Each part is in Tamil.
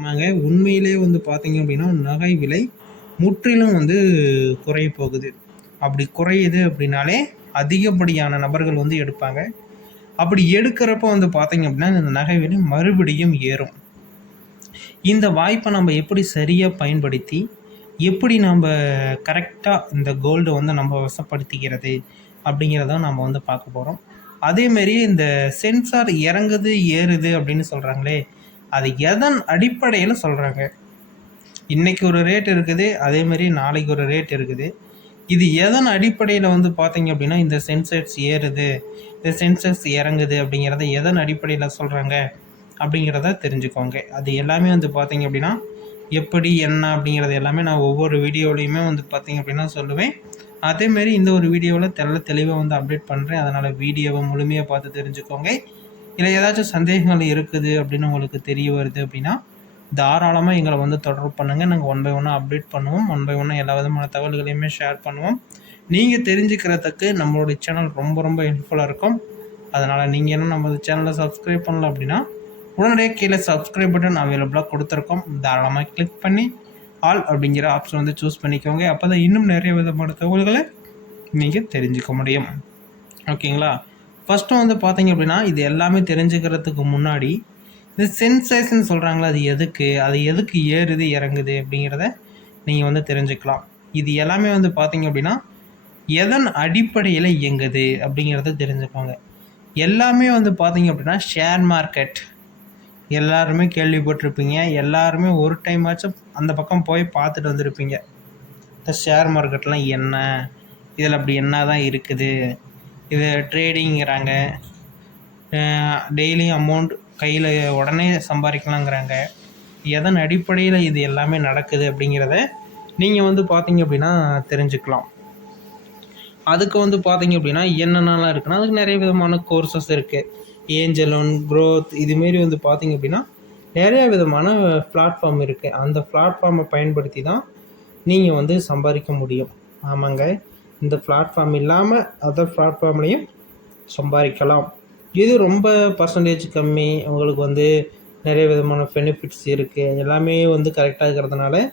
ஆமாங்க. உண்மையிலேயே வந்து பார்த்தீங்க அப்படின்னா, நகை விலை முற்றிலும் வந்து குறைய போகுது. அப்படி குறையுது அப்படின்னாலே, அதிகப்படியான நபர்கள் வந்து எடுப்பாங்க. அப்படி எடுக்கிறப்ப வந்து பார்த்தீங்க அப்படின்னா, இந்த நகை விலை மறுபடியும் ஏறும். இந்த வாய்ப்ப நம்ம எப்படி சரியா பயன்படுத்தி, எப்படி நம்ப கரெக்ட்டா இந்த கோல்ட வந்து நம்ம வசப்படுத்திக்கிறது, அப்படிங்கிறத நம்ம வந்து பார்க்க போறோம். அதேமாரி இந்த சென்சார் இறங்குது, ஏறுது அப்படின்னு சொல்றாங்களே, அது எதன் அடிப்படையில சொல்றாங்க? இன்னைக்கு ஒரு ரேட் இருக்குது, அதேமாரி நாளைக்கு ஒரு ரேட் இருக்குது. இது எதன் அடிப்படையில வந்து பார்த்தீங்க அப்படின்னா, இந்த சென்செக்ஸ் ஏறுது, இந்த சென்செக்ஸ் இறங்குது அப்படிங்கிறத எதன் அடிப்படையில சொல்றாங்க? அப்படிங்கிறத தெரிஞ்சுக்கோங்க. அது எல்லாமே வந்து பார்த்தீங்க அப்படின்னா, எப்படி, என்ன அப்படிங்கிறது எல்லாமே நான் ஒவ்வொரு வீடியோலையுமே வந்து பார்த்தீங்க அப்படின்னா சொல்லுவேன். அதேமாரி இந்த ஒரு வீடியோவில் தெளிவா வந்து அப்டேட் பண்ணுறேன். அதனால் வீடியோவை முழுமையாக பார்த்து தெரிஞ்சுக்கோங்க. இல்லை ஏதாச்சும் சந்தேகங்கள் இருக்குது அப்படின்னு உங்களுக்கு தெரிய வருது அப்படின்னா, தாராளமாக எங்களை வந்து தொடர்பு பண்ணுங்கள். நாங்கள் ஒன் பை ஒன்னாக அப்டேட் பண்ணுவோம். ஒன் பை ஒன்னாக எல்லா விதமான தகவல்களையுமே ஷேர் பண்ணுவோம். நீங்கள் தெரிஞ்சுக்கிறதுக்கு நம்மளுடைய சேனல் ரொம்ப ரொம்ப ஹெல்ப்ஃபுல்லாக இருக்கும். அதனால் நீங்கள் என்ன நம்ம சேனலை சப்ஸ்கிரைப் பண்ணல அப்படின்னா, உடனடியாக கீழே சப்ஸ்கிரைப் பட்டன் அவைலபிளாக கொடுத்துருக்கோம். தாராளமாக கிளிக் பண்ணி ஆல் அப்படிங்கிற ஆப்ஷன் வந்து சூஸ் பண்ணிக்கோங்க. அப்போ தான் இன்னும் நிறைய விதமான தகவல்களை நீங்கள் தெரிஞ்சுக்க முடியும். ஓகேங்களா? ஃபஸ்ட்டு வந்து பார்த்தீங்க அப்படின்னா, இது எல்லாமே தெரிஞ்சுக்கிறதுக்கு முன்னாடி இந்த சென்சேஷன் சொல்கிறாங்களா, அது எதுக்கு ஏறுது இறங்குது அப்படிங்கிறத நீங்கள் வந்து தெரிஞ்சுக்கலாம். இது எல்லாமே வந்து பார்த்தீங்க அப்படின்னா, எதன் அடிப்படையில் இயங்குது அப்படிங்கிறத தெரிஞ்சுக்கோங்க. எல்லாமே வந்து பார்த்தீங்க அப்படின்னா ஷேர் மார்க்கெட் எல்லாருமே கேள்விப்பட்டிருப்பீங்க. எல்லாருமே ஒரு டைம் ஆச்சும் அந்த பக்கம் போய் பார்த்துட்டு வந்திருப்பீங்க. இந்த ஷேர் மார்க்கெட்லாம் என்ன, இதில் அப்படி என்ன தான் இருக்குது, இது ட்ரேடிங்கிறாங்க, டெய்லி அமௌண்ட் கையில் உடனே சம்பாதிக்கலாங்கிறாங்க. எதன் அடிப்படையில் இது எல்லாமே நடக்குது அப்படிங்கிறத நீங்கள் வந்து பார்த்தீங்க அப்படின்னா தெரிஞ்சுக்கலாம். அதுக்கு வந்து பார்த்தீங்க அப்படின்னா என்னென்னலாம் இருக்குன்னா, அதுக்கு நிறைய விதமான கோர்சஸ் இருக்குது. ஏஞ்சல் ஒன், க்ரோத் இதுமாரி வந்து பார்த்தீங்க அப்படின்னா நிறையா விதமான பிளாட்ஃபார்ம் இருக்குது. அந்த பிளாட்ஃபார்மை பயன்படுத்தி தான் நீங்கள் வந்து சம்பாதிக்க முடியும். ஆமாங்க, இந்த பிளாட்ஃபார்ம் இல்லாமல் அதர் பிளாட்ஃபார்ம்லேயும் சம்பாதிக்கலாம். இது ரொம்ப பர்சன்டேஜ் கம்மி. உங்களுக்கு வந்து நிறைய விதமான பெனிஃபிட்ஸ் இருக்குது. எல்லாமே வந்து கரெக்டாக இருக்கிறதுனால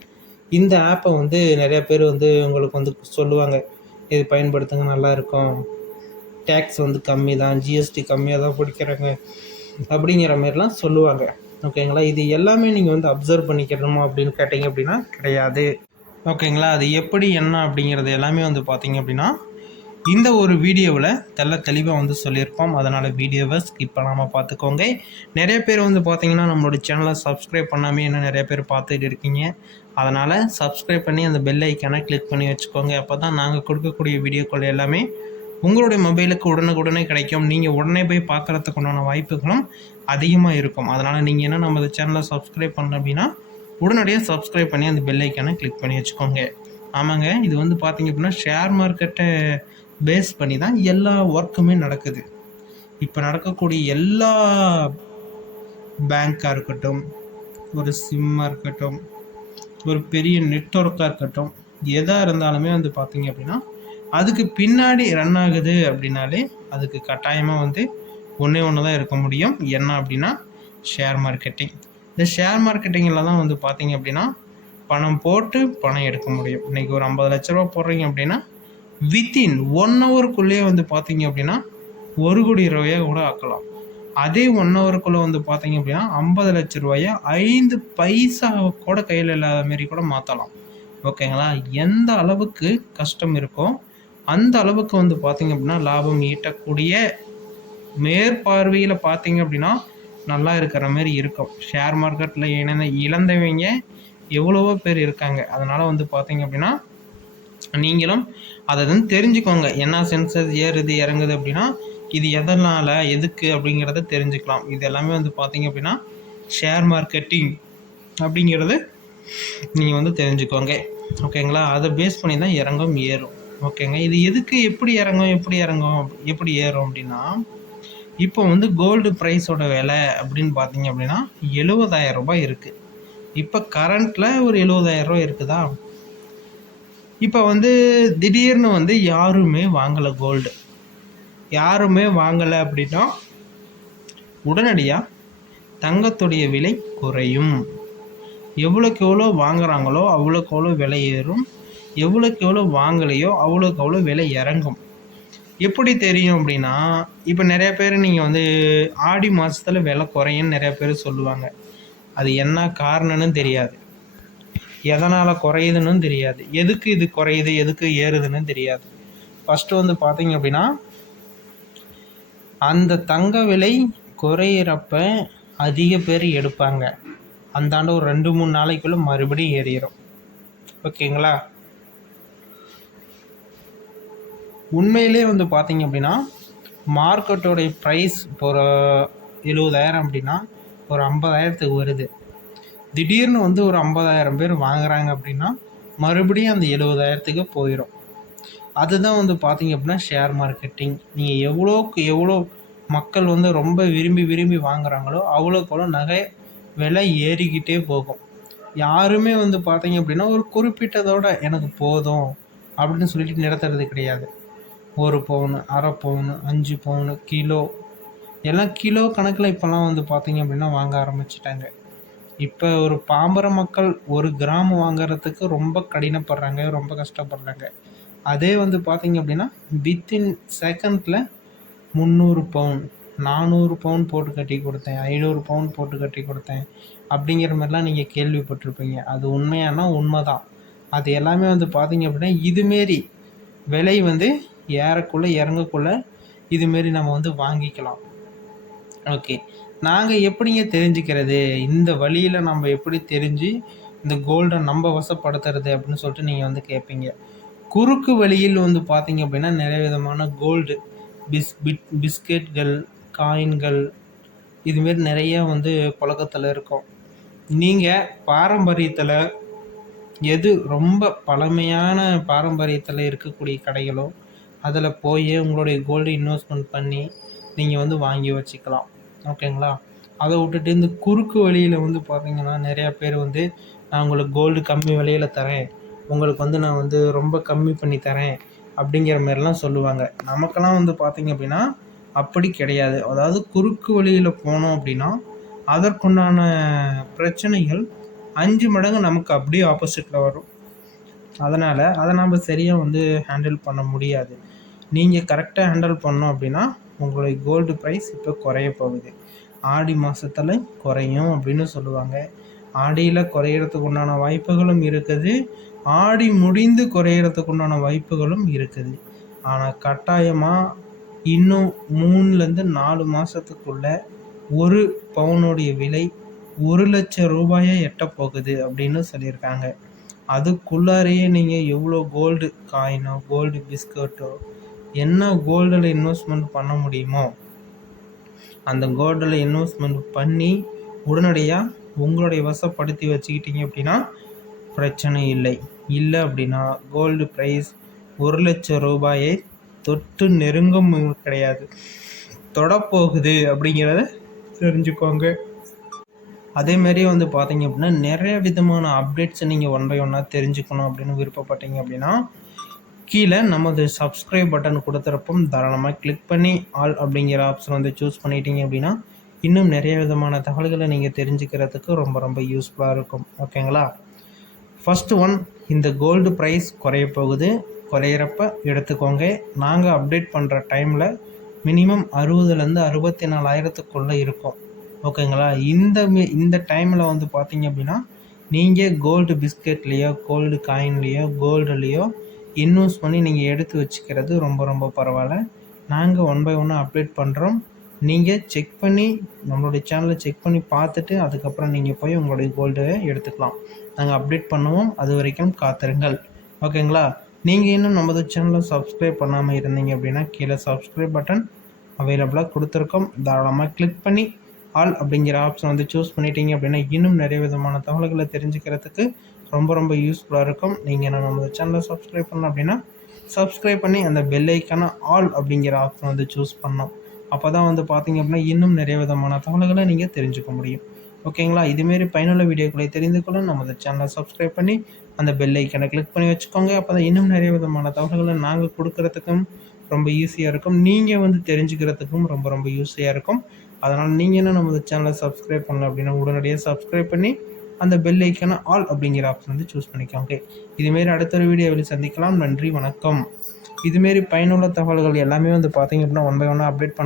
இந்த ஆப்பை வந்து நிறையா பேர் வந்து உங்களுக்கு வந்து சொல்லுவாங்க, இது பயன்படுத்துங்க நல்லாயிருக்கும், டேக்ஸ் வந்து கம்மி தான், ஜிஎஸ்டி கம்மியாக தான் பிடிக்கிறாங்க அப்படிங்கிற மாதிரிலாம் சொல்லுவாங்க. ஓகேங்களா? இது எல்லாமே நீங்கள் வந்து அப்சர்வ் பண்ணிக்கணுமா அப்படின்னு கேட்டிங்க அப்படின்னா கிடையாது. ஓகேங்களா? அது எப்படி என்ன அப்படிங்கிறது எல்லாமே வந்து பார்த்தீங்க அப்படின்னா இந்த ஒரு வீடியோவில் தெளிவாக வந்து சொல்லியிருப்போம். அதனால் வீடியோவை ஸ்கிப் பண்ணாமல் பார்த்துக்கோங்க. நிறைய பேர் வந்து பார்த்தீங்கன்னா நம்மளோட சேனலை சப்ஸ்கிரைப் பண்ணாமே இன்னும் நிறைய பேர் பார்த்துட்டு இருக்கீங்க. அதனால் சப்ஸ்கிரைப் பண்ணி அந்த பெல் ஐக்கானை கிளிக் பண்ணி வச்சுக்கோங்க. அப்போ தான் நாங்கள் கொடுக்கக்கூடிய வீடியோக்கள் எல்லாமே உங்களுடைய மொபைலுக்கு உடனுக்குடனே கிடைக்கும். நீங்கள் உடனே போய் பார்க்குறதுக்கு உண்டான வாய்ப்புகளும் அதிகமாக இருக்கும். அதனால் நீங்கள் என்ன நம்ம சேனலை சப்ஸ்கிரைப் பண்ணல அப்படின்னா உடனடியாக சப்ஸ்கிரைப் பண்ணி அந்த பெல் ஐக்கானை கிளிக் பண்ணி வச்சுக்கோங்க. ஆமாங்க, இது வந்து பார்த்தீங்க அப்படின்னா ஷேர் மார்க்கெட்டை பேஸ் பண்ணி தான் எல்லா ஒர்க்குமே நடக்குது. இப்போ நடக்கக்கூடிய எல்லா பேங்காக இருக்கட்டும், ஒரு சிம்மாக இருக்கட்டும், ஒரு பெரிய நெட்வொர்க்காக இருக்கட்டும், எதாக இருந்தாலுமே வந்து பார்த்தீங்க அப்படின்னா அதுக்கு பின்னாடி ரன் ஆகுது அப்படின்னாலே அதுக்கு கட்டாயமாக வந்து ஒன்றே ஒன்று தான் இருக்க முடியும். என்ன அப்படின்னா ஷேர் மார்க்கெட்டிங். இந்த ஷேர் மார்க்கெட்டிங்கில் தான் வந்து பார்த்தீங்க அப்படின்னா பணம் போட்டு பணம் எடுக்க முடியும். இன்றைக்கி ஒரு 50 லட்ச ரூபா போடுறீங்க அப்படின்னா வித்தின் 1 ஹவருக்குள்ளேயே வந்து பார்த்தீங்க அப்படின்னா 1 கோடி ரூபாயை கூட ஆக்கலாம். அதே 1 ஹவருக்குள்ளே வந்து பார்த்தீங்க அப்படின்னா 50 லட்ச ரூபாயை 5 பைசா கூட கையில் இல்லாத மாரி கூட மாற்றலாம். ஓகேங்களா? எந்த அளவுக்கு கஷ்டம் இருக்கோ அந்த அளவுக்கு வந்து பார்த்தீங்க அப்படின்னா லாபம் ஈட்டக்கூடிய மேற்பார்வையில் பார்த்தீங்க அப்படின்னா நல்லா இருக்கிற மாதிரி இருக்கும். ஷேர் மார்க்கெட்டில் இழந்தவங்க எவ்வளவோ பேர் இருக்காங்க. அதனால் வந்து பார்த்தீங்க அப்படின்னா நீங்களும் அதை வந்து தெரிஞ்சுக்கோங்க. என்ன சென்சஸ் ஏறுது இறங்குது அப்படின்னா இது எதனால் எதுக்கு அப்படிங்கிறத தெரிஞ்சுக்கலாம். இது எல்லாமே வந்து பார்த்தீங்க அப்படின்னா ஷேர் மார்க்கெட்டிங் அப்படிங்கிறது நீங்கள் வந்து தெரிஞ்சுக்கோங்க. ஓகேங்களா? அதை பேஸ் பண்ணி தான் இறங்கும் ஏறும். ஓகேங்க, இது எதுக்கு எப்படி ஏறும் அப்படின்னா இப்போ வந்து கோல்டு ப்ரைஸோட விலை அப்படின்னு பார்த்தீங்க அப்படின்னா 70,000 ரூபாய் இருக்குது. இப்போ கரண்ட்டில் ஒரு 70,000 ரூபாய் இருக்குதா? இப்போ வந்து திடீர்னு வந்து யாருமே வாங்கலை, கோல்டு யாருமே வாங்கலை அப்படின்னா உடனடியாக தங்கத்துடைய விலை குறையும். எவ்வளோக்கு எவ்வளோ வாங்குறாங்களோ அவ்வளோக்கு எவ்வளோ விலை ஏறும், எவ்வளோக்கு எவ்வளோ வாங்கலையோ அவ்வளோக்கு அவ்வளோ விலை இறங்கும். எப்படி தெரியும் அப்படின்னா, இப்போ நிறைய பேர் நீங்கள் வந்து ஆடி மாதத்துல விலை குறையும்னு நிறைய பேர் சொல்லுவாங்க. அது என்ன காரணம்னு தெரியாது, எதனால் குறையுதுன்னு தெரியாது, எதுக்கு இது குறையுது எதுக்கு ஏறுதுன்னு தெரியாது. ஃபஸ்ட்டு வந்து பார்த்தீங்க அப்படின்னா, அந்த தங்க விலை குறையிறப்ப அதிக பேர் எடுப்பாங்க. அந்தாண்ட ஒரு 2-3 நாளைக்குள்ளே மறுபடியும் ஏறிடும். ஓகேங்களா? உண்மையிலே வந்து பார்த்தீங்க அப்படின்னா, மார்க்கெட்டோடைய ப்ரைஸ் இப்போ ஒரு 70,000 அப்படின்னா ஒரு 50,000த்துக்கு வருது. திடீர்னு வந்து ஒரு 50,000 பேர் வாங்குறாங்க அப்படின்னா மறுபடியும் அந்த 70,000த்துக்கு போயிடும். அதுதான் வந்து பார்த்தீங்க அப்படின்னா ஷேர் மார்க்கெட்டிங். நீங்கள் எவ்வளோக்கு எவ்வளோ மக்கள் வந்து ரொம்ப விரும்பி விரும்பி வாங்குறாங்களோ அவ்வளோக்கு அவ்வளோ நகை விலை ஏறிக்கிட்டே போகும். யாருமே வந்து பார்த்தீங்க அப்படின்னா ஒரு குறிப்பிட்டதோட எனக்கு போதும் அப்படின்னு சொல்லிட்டு நிறுத்துறது கிடையாது. 1 பவுனு, அரை பவுனு, 5 பவுனு, கிலோ, எல்லாம் கிலோ கணக்கில் இப்போல்லாம் வந்து பார்த்தீங்க அப்படின்னா வாங்க ஆரம்பிச்சிட்டாங்க. இப்போ ஒரு பாமர மக்கள் 1 கிராம் வாங்குறதுக்கு ரொம்ப கடினப்படுறாங்க, ரொம்ப கஷ்டப்படுறாங்க. அதே வந்து பார்த்தீங்க அப்படின்னா வித்தின் செகண்டில் 300 பவுன், 400 பவுன் போட்டு கட்டி கொடுத்தேன், 500 பவுன் போட்டு கட்டி கொடுத்தேன் அப்படிங்கிற மாதிரிலாம் நீங்கள் கேள்விப்பட்டிருப்பீங்க. அது உண்மையானா உண்மை தான். அது எல்லாமே வந்து பார்த்தீங்க அப்படின்னா இதுமாரி விலை வந்து ஏறக்குள்ளே இறங்கக்குள்ளே இதுமாரி நம்ம வந்து வாங்கிக்கலாம். ஓகே, நாங்கள் எப்படிங்க தெரிஞ்சுக்கிறது, இந்த வழியில் நம்ம எப்படி தெரிஞ்சு இந்த கோல்டை நம்ம வசப்படுத்துறது அப்படின்னு சொல்லிட்டு நீங்கள் வந்து கேட்பீங்க. குறுக்கு வழியில் வந்து பார்த்தீங்க அப்படின்னா நிறைய விதமான கோல்டு பிஸ்கெட்கள், காயின்கள் இதுமாரி நிறைய வந்து புழக்கத்தில் இருக்கும். நீங்கள் பாரம்பரியத்தில் எது ரொம்ப பழமையான பாரம்பரியத்தில் இருக்கக்கூடிய கடைகளோ அதில் போய் உங்களுடைய கோல்டு இன்வெஸ்ட்மெண்ட் பண்ணி நீங்கள் வந்து வாங்கி வச்சுக்கலாம். ஓகேங்களா? அதை விட்டுட்டு இந்த குறுக்கு வழியில் வந்து பார்த்தீங்கன்னா நிறையா பேர் வந்து நான் உங்களுக்கு கோல்டு கம்மி விலையில் தரேன், உங்களுக்கு வந்து நான் வந்து ரொம்ப கம்மி பண்ணி தரேன் அப்படிங்கிற மாதிரிலாம் சொல்லுவாங்க. நமக்கெல்லாம் வந்து பார்த்தீங்க அப்படின்னா அப்படி கிடையாது. அதாவது குறுக்கு வழியில் போனோம் அப்படின்னா அதற்குண்டான பிரச்சனைகள் 5 மடங்கு நமக்கு அப்படியே ஆப்போசிட்டில் வரும். அதனால் அதை நம்ம சரியாக வந்து ஹேண்டில் பண்ண முடியாது. நீங்கள் கரெக்டாக ஹேண்டில் பண்ணோம் அப்படின்னா உங்களுடைய கோல்டு ப்ரைஸ் இப்போ குறைய போகுது. ஆடி மாதத்தில் குறையும் அப்படின்னு சொல்லுவாங்க. ஆடியில் குறையிறதுக்கு உண்டான வாய்ப்புகளும் இருக்குது, ஆடி முடிந்து குறையிறதுக்கு உண்டான வாய்ப்புகளும் இருக்குது. ஆனால் கட்டாயமாக இன்னும் 3லேருந்து 4 மாதத்துக்குள்ள 1 பவுனுடைய விலை 1,00,000 ரூபாயை எட்டப்போகுது அப்படின்னு சொல்லியிருக்காங்க. அதுக்குள்ளாரையே நீங்கள் எவ்வளோ கோல்டு காயினோ கோல்டு பிஸ்கட்டோ என்ன கோல்டில் இன்வெஸ்ட்மெண்ட் பண்ண முடியுமோ அந்த கோல்டில் இன்வெஸ்ட்மெண்ட் பண்ணி உடனடியாக உங்களுடைய வசப்படுத்தி வச்சுக்கிட்டீங்க அப்படின்னா பிரச்சனை இல்லை. இல்லை அப்படின்னா கோல்டு ப்ரைஸ் 1,00,000 ரூபாயை தொட்டு நெருங்கும் கிடையாது, தொடப்போகுது அப்படிங்கிறத தெரிஞ்சுக்கோங்க. அதேமாரி வந்து பார்த்தீங்க அப்படின்னா நிறைய விதமான அப்டேட்ஸை நீங்கள் ஒன் பை ஒன்னாக தெரிஞ்சுக்கணும் அப்படின்னு விருப்பப்பட்டீங்க அப்படின்னா கீழே நமது சப்ஸ்கிரைப் பட்டன் கொடுத்துறப்போ தாராளமாக கிளிக் பண்ணி ஆல் அப்படிங்கிற ஆப்ஷன் வந்து சூஸ் பண்ணிட்டீங்க அப்படின்னா இன்னும் நிறைய விதமான தகவல்களை நீங்கள் தெரிஞ்சுக்கிறதுக்கு ரொம்ப ரொம்ப யூஸ்ஃபுல்லாக இருக்கும். ஓகேங்களா? ஃபஸ்ட்டு ஒன், இந்த கோல்டு ப்ரைஸ் குறைய போகுது, குறையிறப்ப எடுத்துக்கோங்க. நாங்கள் அப்டேட் பண்ணுற டைமில் மினிமம் 60,000லேருந்து 64,000த்துக்குள்ளே இருக்கும். ஓகேங்களா? இந்த டைமில் வந்து பார்த்தீங்க அப்படின்னா நீங்கள் கோல்டு பிஸ்கெட்லேயோ கோல்டு காயின்லேயோ கோல்டுலேயோ இன்வெஸ்ட் பண்ணி நீங்கள் எடுத்து வச்சுக்கிறது ரொம்ப ரொம்ப பரவாயில்ல. நாங்கள் ஒன் பை ஒன்னாக அப்டேட் பண்ணுறோம். நீங்கள் செக் பண்ணி நம்மளுடைய சேனலை செக் பண்ணி பார்த்துட்டு அதுக்கப்புறம் நீங்கள் போய் உங்களுடைய கோல்டை எடுத்துக்கலாம். நாங்கள் அப்டேட் பண்ணுவோம், அது வரைக்கும் காத்திருங்கள். ஓகேங்களா? நீங்கள் இன்னும் நமது சேனலை சப்ஸ்கிரைப் பண்ணாமல் இருந்தீங்க அப்படின்னா கீழே சப்ஸ்கிரைப் பட்டன் அவைலபிளாக கொடுத்துருக்கோம், தாராளமாக கிளிக் பண்ணி ஆல் அப்படிங்கிற ஆப்ஷன் வந்து சூஸ் பண்ணிட்டீங்க அப்படின்னா இன்னும் நிறைய விதமான தகவல்களை தெரிஞ்சுக்கிறதுக்கு ரொம்ப ரொம்ப யூஸ்ஃபுல்லாக இருக்கும். நீங்கள் நம்ம சேனலை சப்ஸ்கிரைப் பண்ணலாம் அப்படின்னா சப்ஸ்கிரைப் பண்ணி அந்த பெல் ஐக்கான ஆல் அப்படிங்கிற ஆப்ஷன் வந்து சூஸ் பண்ணோம். அப்போ தான் வந்து பார்த்தீங்க அப்படின்னா இன்னும் நிறைய விதமான தகவல்களை நீங்கள் தெரிஞ்சுக்க முடியும். ஓகேங்களா? இதுமாரி பயனுள்ள வீடியோக்களை தெரிந்து கொள்ள நமது சேனலை சப்ஸ்கிரைப் பண்ணி அந்த பெல் ஐக்கனை கிளிக் பண்ணி வச்சுக்கோங்க. அப்போ தான் இன்னும் நிறைய விதமான தகவல்களை நாங்கள் கொடுக்குறதுக்கும் ரொம்ப ஈஸியாக இருக்கும், நீங்கள் வந்து தெரிஞ்சுக்கிறதுக்கும் ரொம்ப ரொம்ப யூஸியாக இருக்கும். அதனால் நீங்கள் என்ன நமது சேனலை சப்ஸ்கிரைப் பண்ணல அப்படின்னா உடனடியாக சப்ஸ்கிரைப் பண்ணி அந்த பெல் ஐக்கான ஆல் அப்படிங்கிற ஆப்ஷன் வந்து சூஸ் பண்ணிக்கோங்க. ஓகே, இதுமாரி அடுத்த ஒரு வீடியோவில் சந்திக்கலாம். நன்றி, வணக்கம். இதுமாரி பயனுள்ள தகவல்கள் எல்லாமே வந்து பார்த்தீங்க அப்படின்னா ஒன் பை ஒன்னாக அப்டேட் பண்ணுவோம்.